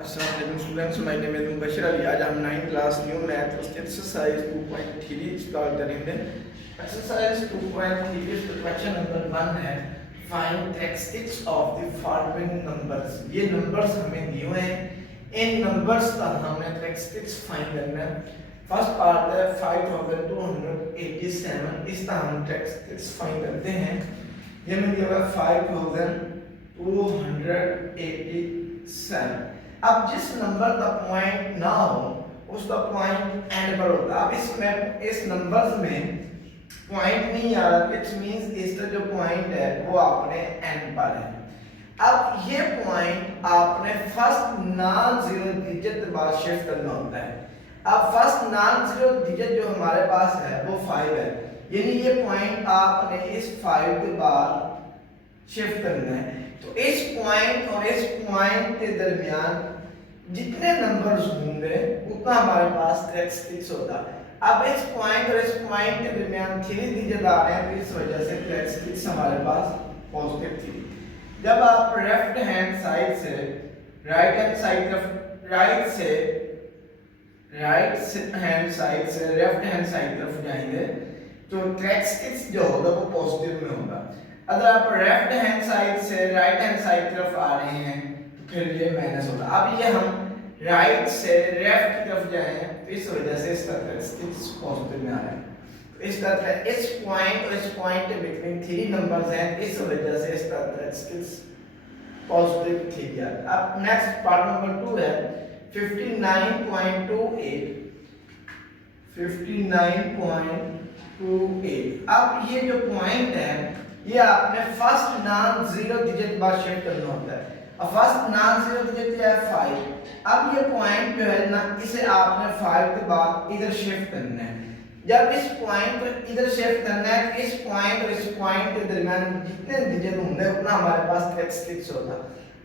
अस्सलाम वालेकुम students, my name is Mubashir Ali. आज हम 9th class new math exercise 2.3 start करेंगे। एक्सरसाइज 2.3 का क्वेश्चन नंबर 1 है, find characteristics of the following numbers. ये नंबर्स हमें दिए हुए हैं, इन नंबर्स का हमने कैरेक्टरिस्टिक्स फाइंड करना है। फर्स्ट पार्ट है 5287, इसका हम कैरेक्टरिस्टिक्स फाइंड करते हैं। ये में दिया हुआ है 5287। अब जिस नंबर का पॉइंट ना हो उसका पॉइंट एंड पर होता है। अब इसमें इस नंबर्स में पॉइंट नहीं आ रहा, व्हिच मींस इसका जो पॉइंट है वो अपने एंड पर है। अब ये पॉइंट आपने फर्स्ट नॉन जीरो डिजिट के बाद शिफ्ट करना होता है। अब फर्स्ट नॉन जीरो डिजिट जो हमारे पास है वो 5 है, यानी ये पॉइंट आपने इस 5 के बाद शिफ्ट करना है। तो इस पॉइंट और इस पॉइंट के दरमियान जितने नंबर्स होंगे उतना हमारे पास कैरेक्टरिस्टिक्स होगा। अब इस पॉइंट और इस पॉइंट के दरमियान 3 डिजिट आ रहे हैं, तो इस वजह से कैरेक्टरिस्टिक्स हमारे पास पॉजिटिव थी। जब आप लेफ्ट हैंड साइड से राइट हैंड साइड तरफ लेफ्ट हैंड साइड तरफ जाएंगे तो कैरेक्टरिस्टिक्स जो होगा वो पॉजिटिव में होगा। अगर आप लेफ्ट हैंड साइड से राइट हैंड साइड तरफ आ रहे हैं तो फिर ये माइनस होगा। अब ये हम राइट से लेफ्ट की तरफ जाए हैं तो इस वजह से इसका कैरेक्टरिस्टिक्स पॉजिटिव में आ रहा है। तो इस तरह इस पॉइंट और इस पॉइंट के बिटवीन 3 नंबर्स हैं, इस वजह से इसका कैरेक्टरिस्टिक्स पॉजिटिव थी यार। अब नेक्स्ट पार्ट नंबर 2 है 59.28। अब ये जो पॉइंट है ये आपने फर्स्ट नॉन जीरो डिजिट बाद शिफ्ट करना होता है। अब फर्स्ट नॉन जीरो डिजिट क्या है 5। अब ये पॉइंट जो है ना इसे आपने 5 के बाद इधर शिफ्ट करना है। जब इस पॉइंट को इधर शिफ्ट करना है, इस पॉइंट और इस पॉइंट के दरमियान जितने डिजिट होंगे उतना हमारे पास कैरेक्टरिस्टिक्स होगा।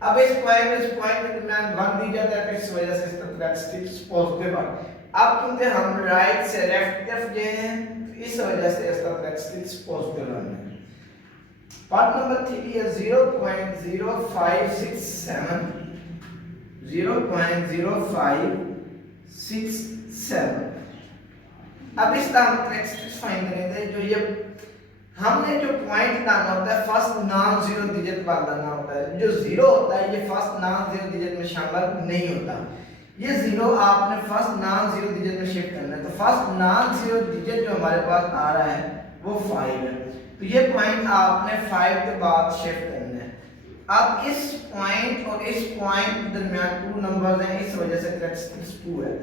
अब इस पॉइंट और इस पॉइंट के दरमियान 1 डिजिट है, इस वजह से इसका कैरेक्टरिस्टिक्स पॉजिटिव है। अब क्योंकि हम राइट से लेफ्ट तरफ गए हैं तो इस वजह से इसका कैरेक्टरिस्टिक्स पॉजिटिव है। पार्ट नंबर 3 है 0.0567। अब इसका हम कैरेक्टरिस्टिक्स फाइंड करेंगे। जो ये हमने जो पॉइंट लाना होता है फर्स्ट नॉन जीरो डिजिट पर लाना होता है। जो जीरो होता है ये फर्स्ट नॉन जीरो डिजिट में शामिल नहीं होता। ये जीरो आपने फर्स्ट नॉन जीरो डिजिट में शिफ्ट करना है। तो फर्स्ट नॉन जीरो डिजिट जो हमारे पास आ रहा है वो 5 है, तो ये पॉइंट आपने 5 के बाद शिफ्ट करना है। अब इस पॉइंट और इस पॉइंट के दरमियान 2 नंबर्स हैं, इस वजह से कैरेक्टरिस्टिक्स 2 है।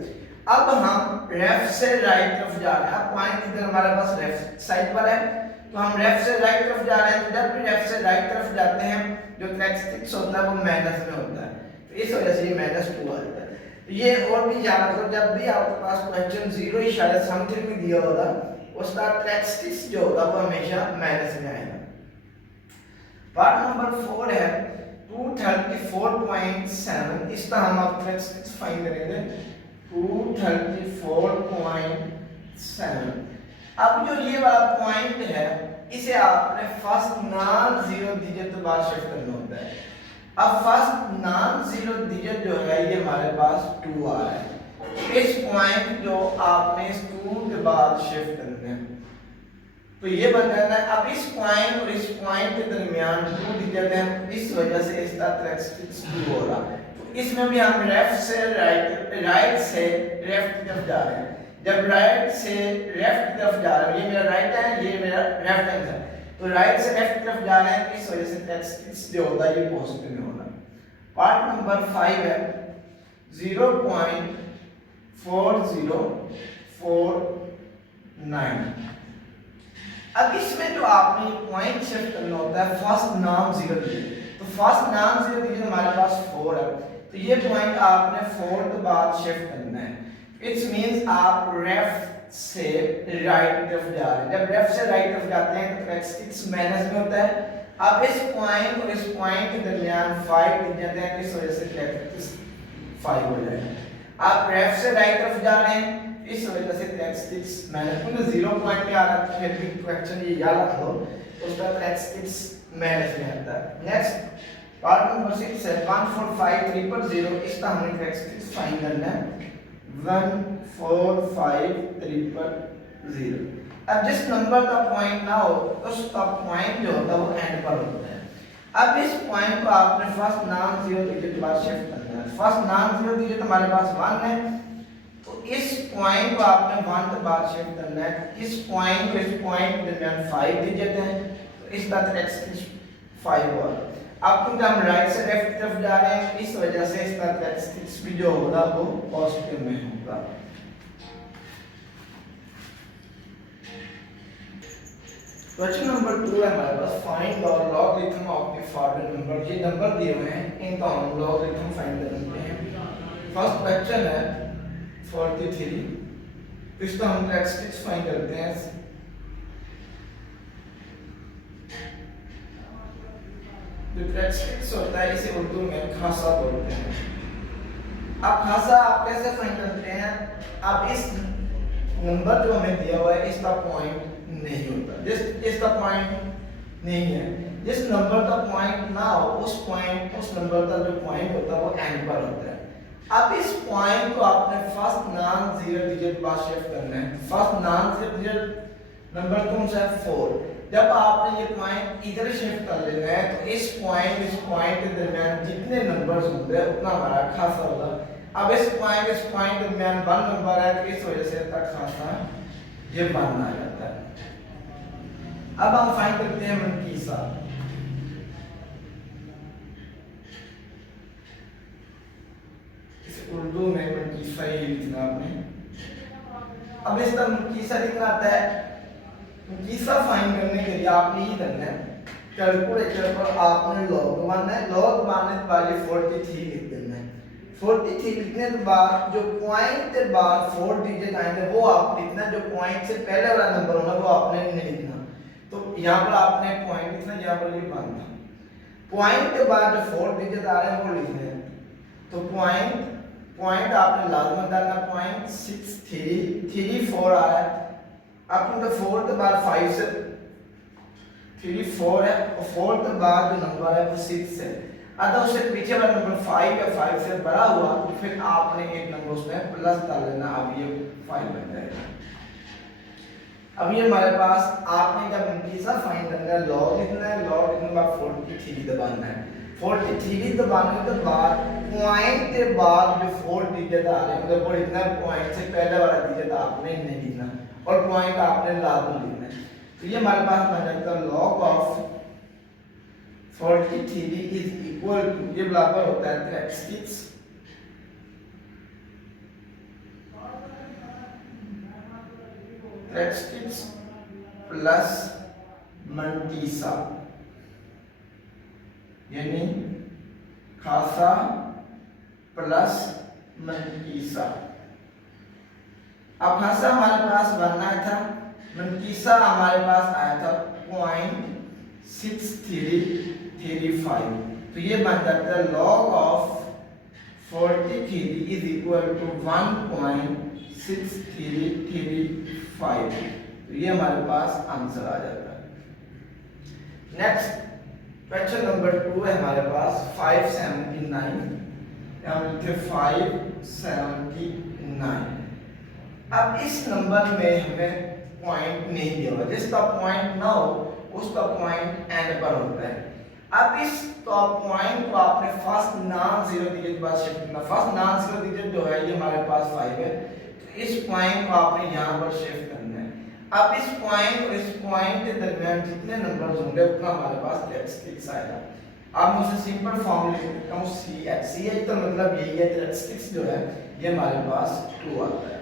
अब हम लेफ्ट से राइट तरफ जा रहे हैं। अब पॉइंट इधर हमारे पास लेफ्ट साइड पर है, तो हम लेफ्ट से राइट तरफ जा रहे हैं। तो जब भी लेफ्ट से राइट तरफ जाते हैं जो कैरेक्टरिस्टिक्स होता है वो माइनस में होता है, तो इस वजह से ये -2 आ जाता है। तो ये और भी याद रखो, जब भी आपके पास क्वेश्चन 0 इशारे समथिंग में दिया होगा उसका कैरेक्टरिस्टिक्स जो होगा वो हमेशा माइनस में आएगा। पार्ट नंबर 4 है 234.7। इसका हम आप कैरेक्टरिस्टिक्स फाइंड करेंगे 234.7। अब जो ये वाला पॉइंट है इसे आपने फर्स्ट नॉन जीरो डिजिट के बाद शिफ्ट करना होता है। अब फर्स्ट नॉन जीरो डिजिट जो है ये हमारे पास 2 आ रहा है, इस पॉइंट जो आपने इस 2 के बाद शिफ्ट करना है तो ये बन जाता है। अब इस पॉइंट और इस पॉइंट के दरमियान 2 डिजिट हैं, इस वजह से इसका कैरेक्टरिस्टिक्स 2 हो रहा है। तो इसमें भी हम राइट से लेफ्ट की तरफ जा रहे हैं। जब राइट से लेफ्ट की तरफ जा रहे हैं, ये मेरा राइट है, ये मेरा लेफ्ट हैंड है, तो राइट से लेफ्ट की तरफ जा रहे हैं, इस वजह से कैरेक्टरिस्टिक्स जो होता है ये पॉजिटिव में होगा। पार्ट नंबर 5 है 0.4049। अब इसमें जो आपने पॉइंट शिफ्ट करना होता है फर्स्ट नॉन जीरो डिजिट, तो फर्स्ट नॉन जीरो डिजिट हमारे पास 4 है, तो ये पॉइंट आपने 4 के बाद शिफ्ट करना है। इट्स मींस आप लेफ्ट से राइट तरफ जा रहे हैं। जब लेफ्ट से राइट तरफ जाते हैं तो कैरेक्टरिस्टिक्स माइनस में होता है। अब इस पॉइंट और इस पॉइंट के दरमियान 5 डिजिट है, इस वजह से कैरेक्टरिस्टिक्स 5 हो जाएगा। आप लेफ्ट से राइट तरफ जा रहे हैं, इस वजह से कैरेक्टरिस्टिक्स माइनस, क्योंकि 0 पॉइंट पे आ रहा है फिर भी क्वेश्चन ये याद रख लो उसका कैरेक्टरिस्टिक्स माइनस में आता है। नेक्स्ट पार्ट नंबर 6 है 145300, इसका हमें कैरेक्टरिस्टिक्स फाइंड करना है 145300। अब जिस नंबर का पॉइंट ना हो उसका पॉइंट जो होता है वो एंड पर होता है। अब इस पॉइंट को आपने फर्स्ट नॉन जीरो डिजिट के बाद शिफ्ट करना है। फर्स्ट नॉन जीरो डिजिट हमारे पास 1 है, तो इस पॉइंट को आपने 1 के बाद शिफ्ट करना है। इस पॉइंट के दरमियान 5 डिजिट है, तो इसका कैरेक्टरिस्टिक्स 5 होगा। अब क्योंकि हम राइट से लेफ्ट तरफ जा रहे हैं, इस वजह से इसका कैरेक्टरिस्टिक्स भी जो होगा वो पॉजिटिव में होगा। क्वेश्चन नंबर 2 है हमारे पास, find the logarithm of the following number. ये नंबर दिए हुए हैं, इनका हम लॉगरिथम फाइंड करते हैं। फर्स्ट क्वेश्चन है 43, तो इसका हम कैरेक्टरिस्टिक्स फाइंड करते हैं। जो कैरेक्टरिस्टिक्स होता है इसे उर्दू में खासा बोलते हैं। अब खासा आप कैसे फाइंड करते हैं? अब इस नंबर जो हमें दिया हुआ है इसका पॉइंट नहीं होता, इसका पॉइंट नहीं है। जिस नंबर का पॉइंट ना हो उस नंबर का जो पॉइंट होता है वो एंड पर होता है। अब इस पॉइंट को आपने फर्स्ट नॉन जीरो डिजिट बाद शिफ्ट करना है। First non zero digit number कौन सा है? 4। जब आपने ये पॉइंट इधर शिफ्ट कर लेना है तो इस पॉइंट के दरमियान जितने नंबर्स होंगे उतना हमारा खासा होगा। अब इस पॉइंट के दरमियान 1 नंबर है, तो इस वजह से इसका खासा ये 1 आ जाता है। अब हम फाइंड करते हैं मनकीसा। इस उर्दू में मनकीसा ही लिखना आपने। अब इसका मनकीसा लिखना आता है। मनकीसा फाइंड करने के लिए आपने ये करना है, कैलकुलेटर पर आपने लॉग मानना है। लॉग मानने के बाद ये 43 लिख देना है। 43 लिखने के बाद जो पॉइंट के बाद 4 डिजिट आएंगे वो आप लिखना। जो पॉइंट से पहले वाला नंबर होगा वो आपने नहीं लिखना। तो यहाँ पर आपने पॉइंट लिखना, यहाँ पर ये बांधना। पॉइंट के बाद जो 4 डिजिट आ रहे हैं वो लिखने हैं। तो पॉइंट आपने लाजमन डालना। पॉइंट 634 आ रहा है। अब तो 4 के बाद 5 से 34 है, और 4 के बाद जो नंबर है वो 6 है। अगर उससे पीछे वाला नंबर 5 या 5 से बड़ा हुआ तो फिर आपने एक नंबर उसमें प्लस डाल लेना। अब ये 5 बन जाएगा। अब ये हमारे पास आपने जब मनकीसा फाइंड करना है, लॉग लिखना है। लॉग लिखने के बाद 43 दबाना है। 43 दबाने के बाद पॉइंट के बाद जो 4 डिजिट आ रहे हैं मतलब वो लिखना है। पॉइंट से पहले वाला डिजिट आपने नहीं लिखना और पॉइंट आपने लाजमी लिखना है। तो ये हमारे पास बन जाता है log of 43 is equal to, ये बराबर होता है कैरेक्टरिस्टिक्स प्लस मनकीसा, यानी खासा प्लस मनकीसा। अब खासा हमारे पास बनना था, मनकीसा हमारे पास आया था 0.6335। तो ये बन जाता है log of 43 is equal to 1.6335। तो ये हमारे पास आंसर आ जाता है। नेक्स्ट क्वेश्चन नंबर 2 है हमारे पास 579। हम लिखे 579। अब इस नंबर में हमें पॉइंट नहीं दिया हुआ, जिसका पॉइंट ना हो उसका पॉइंट एंड पर होता है। अब इस पॉइंट को आपने फर्स्ट नॉन जीरो डिजिट बाद शिफ्ट करना। फर्स्ट नॉन जीरो डिजिट जो है ये हमारे पास 5 है, तो इस पॉइंट को आपने यहाँ पर शिफ्ट करना है। अब इस पॉइंट और इस पॉइंट के दरमियान जितने नंबर्स होंगे उतना हमारे पास कैरेक्टरिस्टिक्स आएगा। अब मैं उसे सिंपल फॉर्म लिख देता हूँ CH तो मतलब यही है, कैरेक्टरिस्टिक्स जो है ये हमारे पास 2 आता है।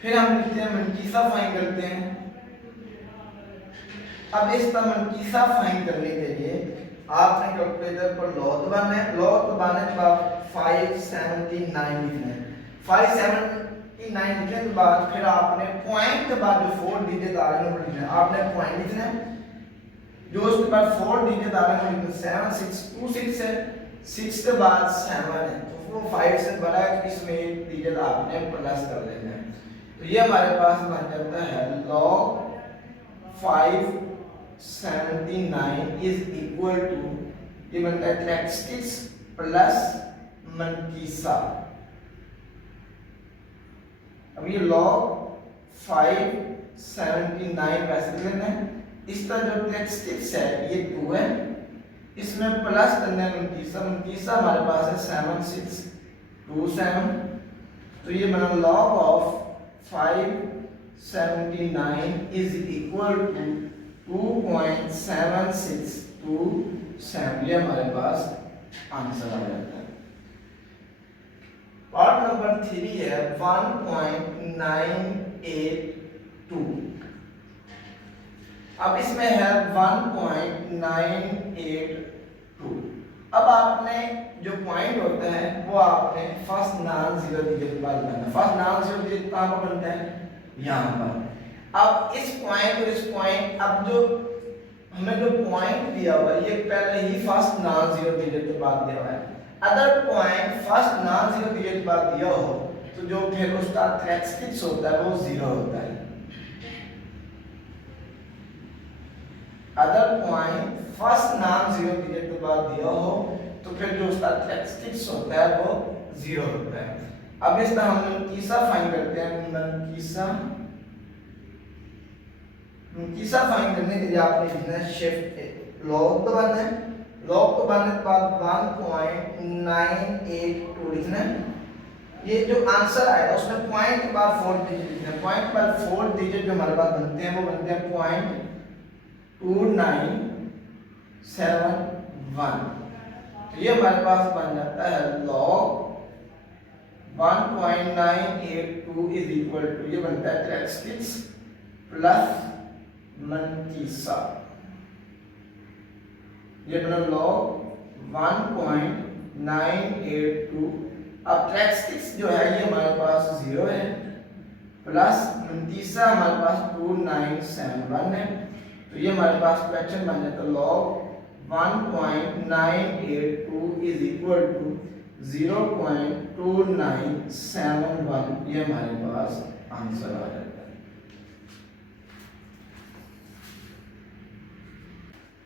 फिर हम लिखते हैं मनकीसा फाइंड करते हैं। अब इसका मनकीसा फाइंड करने के लिए आपने कैलकुलेटर पर लॉग दबाना है। लॉग दबाने के बाद 579 लिखना है। 579 लिखने के बाद फिर आपने पॉइंट के बाद जो 4 डिजिट आ रहे हैं वो लिखना है। आपने पॉइंट लिखना है, जो उसके बाद 4 डिजिट आ रहे हैं वो लिखना है। 7626 है, 6 के बाद 7 है, तो वो 5 से बड़ा है तो इसमें एक डिजिट आपने प्लस कर लेना है। तो ये हमारे पास बन जाता है log 5 79 इज इक्वल टू, ये बनता है ट्रेक्सटिक्स प्लस मनकीसा। अब ये log 579 वैसे लेना है, इसका जो ट्रेक्सटिक्स है ये 2 है, इसमें प्लस करना है मनकीसा। मनकीसा हमारे पास है 7627, तो ये बना log of 579 is equal to 2.7627, ये हमारे पास आंसर आ जाता है। पार्ट नंबर 3 है 1.982। अब इसमें है 1.982। अब आपने जो पॉइंट होता है वो आपने फर्स्ट नॉन जीरो डिजिट पर बनाना। फर्स्ट नॉन जीरो डिजिट कहां पर बनता है? यहां पर। अब इस पॉइंट और इस पॉइंट, अब जो हमें जो पॉइंट दिया हुआ है ये पहले ही फर्स्ट नॉन जीरो डिजिट के बाद दिया हुआ है। अगर point first non zero digit के बाद दिया हो तो जो फिर उसका ट्रेक्सटिक्स होता है वो 0 होता है। अगर point first non zero digit के बाद दिया हो तो फिर जो उसका ट्रेक्सटिक्स होता है वो 0 होता है। अब इसका हम मनकीसा फाइंड करते हैं। मनकीसा फाइंड करने के लिए आपने लिखना है शिफ्ट लॉग दबाना है। लॉग दबाने के बाद 1.982 लिखना है। ये जो आंसर आएगा उसमें पॉइंट के बाद 4 डिजिट लिखना है। पॉइंट पर 4 डिजिट जो हमारे पास बनते हैं वो बनते हैं 0.2971। तो ये हमारे पास बन जाता है log 1.982 इज इक्वल टू, ये बनता है ट्रेक्सटिक्स प्लस मनकीसा। ये बना log 1.982। अब ट्रेक्सटिक्स जो है ये हमारे पास 0 है, प्लस मनकीसा हमारे पास 2971 है। तो ये हमारे पास क्वेश्चन बन जाता है log 1.982 इज इक्वल टू 0.2971, ये हमारे पास आंसर आ जाता है।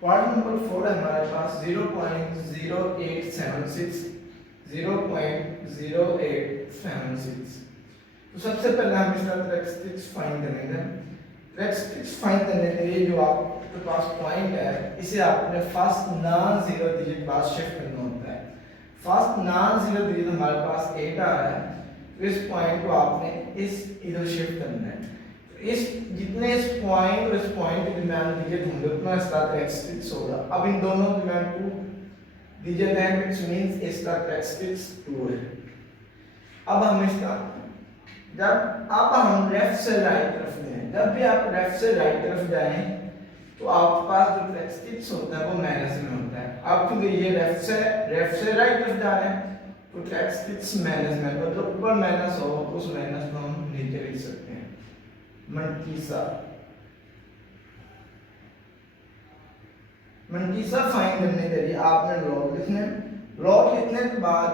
पार्ट नंबर 4 है हमारे पास 0.0876। तो सबसे पहले हम इसका ट्रेक्सटिक्स फाइंड करेंगे। ट्रेक्सटिक्स फाइंड करने के लिए जो आपके पास पॉइंट है इसे आपने फर्स्ट नॉन जीरो डिजिट बाद शिफ्ट करना होता है। फर्स्ट नॉन जीरो डिजिट हमारे पास 8 आ रहा है, तो इस पॉइंट को आपने इस इधर शिफ्ट करना है। इस जितने इस पॉइंट और इस पॉइंट के दरमियान डिजिट होंगे उतना इसका ट्रेक्सटिक्स होगा। अब इन दोनों के दरमियान 2 डिजिट है, व्हिच मींस इसका ट्रेक्सटिक्स 2 है। अब हम इसका अब हम लेफ्ट से राइट तरफ जाएं। जब भी आप लेफ्ट से राइट तरफ जाएं तो आपके पास जो ट्रेक्सटिक्स होता है वो माइनस में होता है। अब क्योंकि ये लेफ्ट से राइट तरफ जा रहे हैं तो ट्रेक्सटिक्स माइनस में, मतलब ऊपर माइनस हो तो उस माइनस को हम नीचे लिख सकते हैं। मनकीसा फाइंड करने के लिए आपने लॉग लिखना है। लॉग लिखने के बाद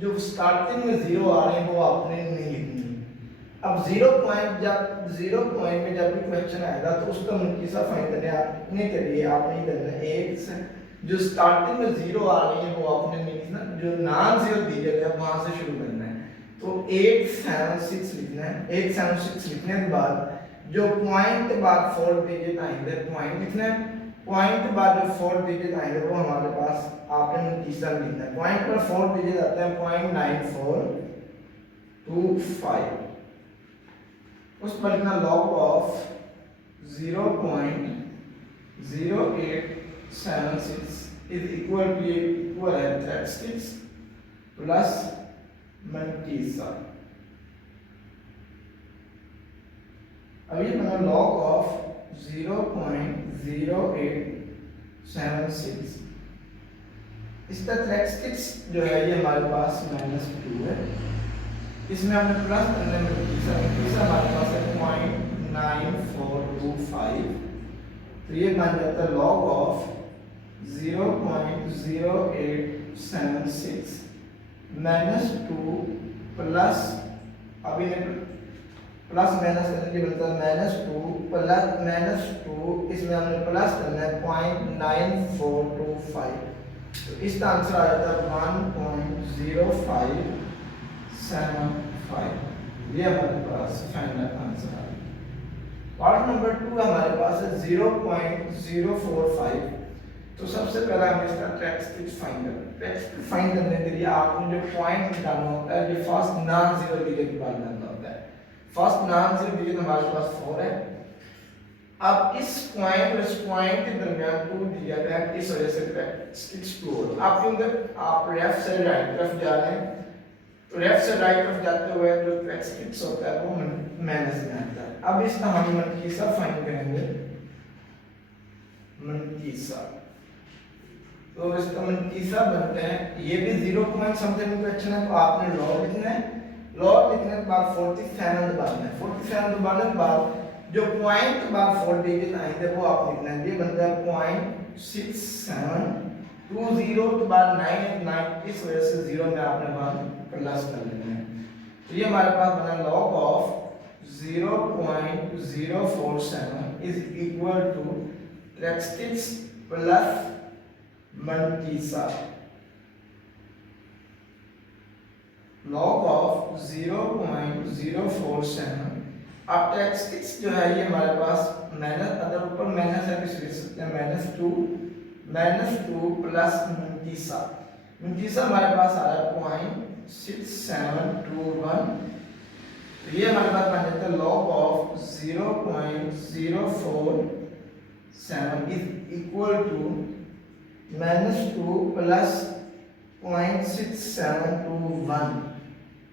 जो स्टार्टिंग में 0 आ रहे हैं वो आपने नहीं लिखनी है। अब 0 पॉइंट में जब भी क्वेश्चन आएगा तो उसका मनकीसा फाइंड करने के लिए आपने करना है 1 से जो स्टार्टिंग में 0 आ रही है वो आपने नहीं लिखना, जो नॉन जीरो डिजिट है वहां से शुरू करना है। तो 876 लिखना है। 876 लिखने के बाद जो पॉइंट के बाद 4 डिजिट आएंगे पॉइंट लिखना है। पॉइंट के बाद जो 4 डिजिट आएंगे वो हमारे पास आपने मनकीसा लिखना है। पॉइंट पर 4 डिजिट आते हैं 0.9425, उस पर लिखना log of 0.0876 is equal to, ये इक्वल है ट्रेक्सटिक्स प्लस मनकीसा। अब ये बना log ऑफ 0.0876। इसका ट्रेक्सटिक्स जो है ये हमारे पास -2 है, इसमें हमने प्लस करने में हमारे पास है 0.9425। तो ये बन जाता है log ऑफ 0.0876 -2 प्लस, अब इन्हें प्लस माइनस करने के बनता है -2 प्लस -2, इसमें हमने प्लस करना है 0.9425, तो इसका आंसर आ जाता है 1.0575। ये हमारे पास फाइनल आंसर आ गया। पार्ट नंबर 2 हमारे पास है 0.045। तो सबसे पहले हम इसका ट्रैक्स फाइंड करें। ट्रैक्स फाइंड करने के लिए आपने जो पॉइंट निकालना होता है, ये फर्स्ट नॉन जीरो डिजिट निकालना होता है। फर्स्ट नॉन जीरो डिजिट हमारे पास 4 है। अब इस पॉइंट और इस पॉइंट के दरमियान 2 दिया गया है, इस वजह से ट्रैक्स 2 आप आप लेफ्ट से राइट तरफ जा रहे हैं, तो लेफ्ट से राइट तरफ जाते हुए जो ट्रैक्स होता है वो माइनस में आता है। अब इसका हम मनकीसा फाइंड करेंगे, मनकीसा। तो इसका मनकीसा बनते हैं, ये भी 0 पॉइंट समथिंग क्वेश्चन है, तो आपने लॉग लिखना है। लॉग लिखने के बाद 47 दबाना है। 47 दबाने के बाद जो पॉइंट के बाद 4 डिजिट आएंगे वो आप लिखना है। ये बनता है 0.6720 के बाद 9, इस वजह से 0 में आपने बाद प्लस कर लेना है। तो ये हमारे पास बना log of 0.047 is equal to tracks plus mantissa. Log of 0.047। अब ट्रैक्स जो है ये हमारे पास माइनस, अगर ऊपर माइनस है तो लिख सकते हैं -2 प्लस मनकीसा। मनकीसा हमारे पास आ रहा है 0.6721। ये हमारे पास बन जाता है log of 0.047 is equal to -2 plus 0.6721।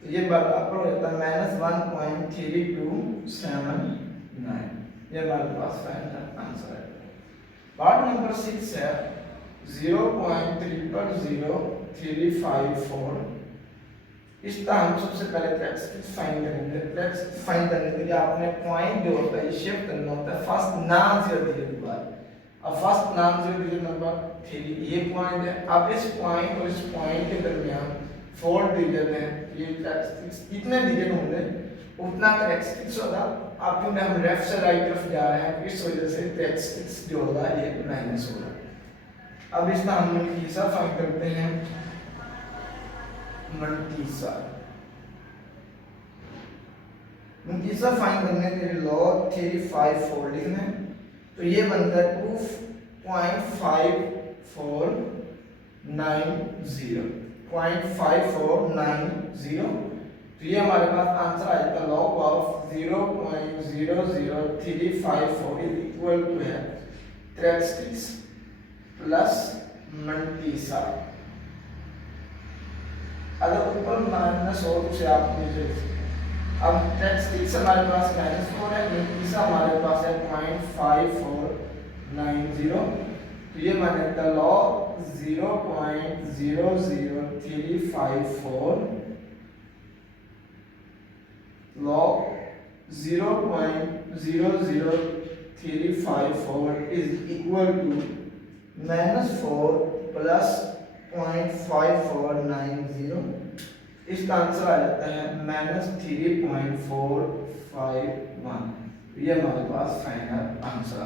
तो ये बराबर हो जाता है -1.3279। ये हमारे पास फाइनल आंसर है। पार्ट नंबर 6 है 0.000354। इसका हम सबसे पहले ट्रैक्स फाइंड करेंगे। ट्रैक्स फाइंड करने के लिए आपने पॉइंट जो होता है ये शिफ्ट करना होता है फर्स्ट नॉन जीरो डिजिट के बाद। अब first non zero digit number 3 ये पॉइंट है। अब इस पॉइंट और इस पॉइंट के दरमियान 4 डिजिट है, ये ट्रैक्स कितने डिजिट होंगे उतना ट्रैक्स होगा। अब क्योंकि हम लेफ्ट से राइट तरफ जा रहे हैं, इस वजह से ट्रैक्स जो होगा ये माइनस होगा। अब इसका हम मनकीसा फाइंड करते हैं। मनकीसा फाइंड करने के लिए log 354 लिखना है। तो ये बनता है 2.5490। तो ये हमारे पास आंसर आ जाता है log of 0.00354 is equal to है ट्रैक्स प्लस मनकीसा। अगर ऊपर माइनस हो तो उसे आप नीचे। अब ट्रैक्स हमारे पास -4 है, मनकीसा हमारे पास है 0.5490। तो ये मान लेता है log 0.00354 log 0.00354 is equal to -4 plus 0.5490। इसका आंसर आ जाता है -3.451। ये हमारे पास फाइनल आंसर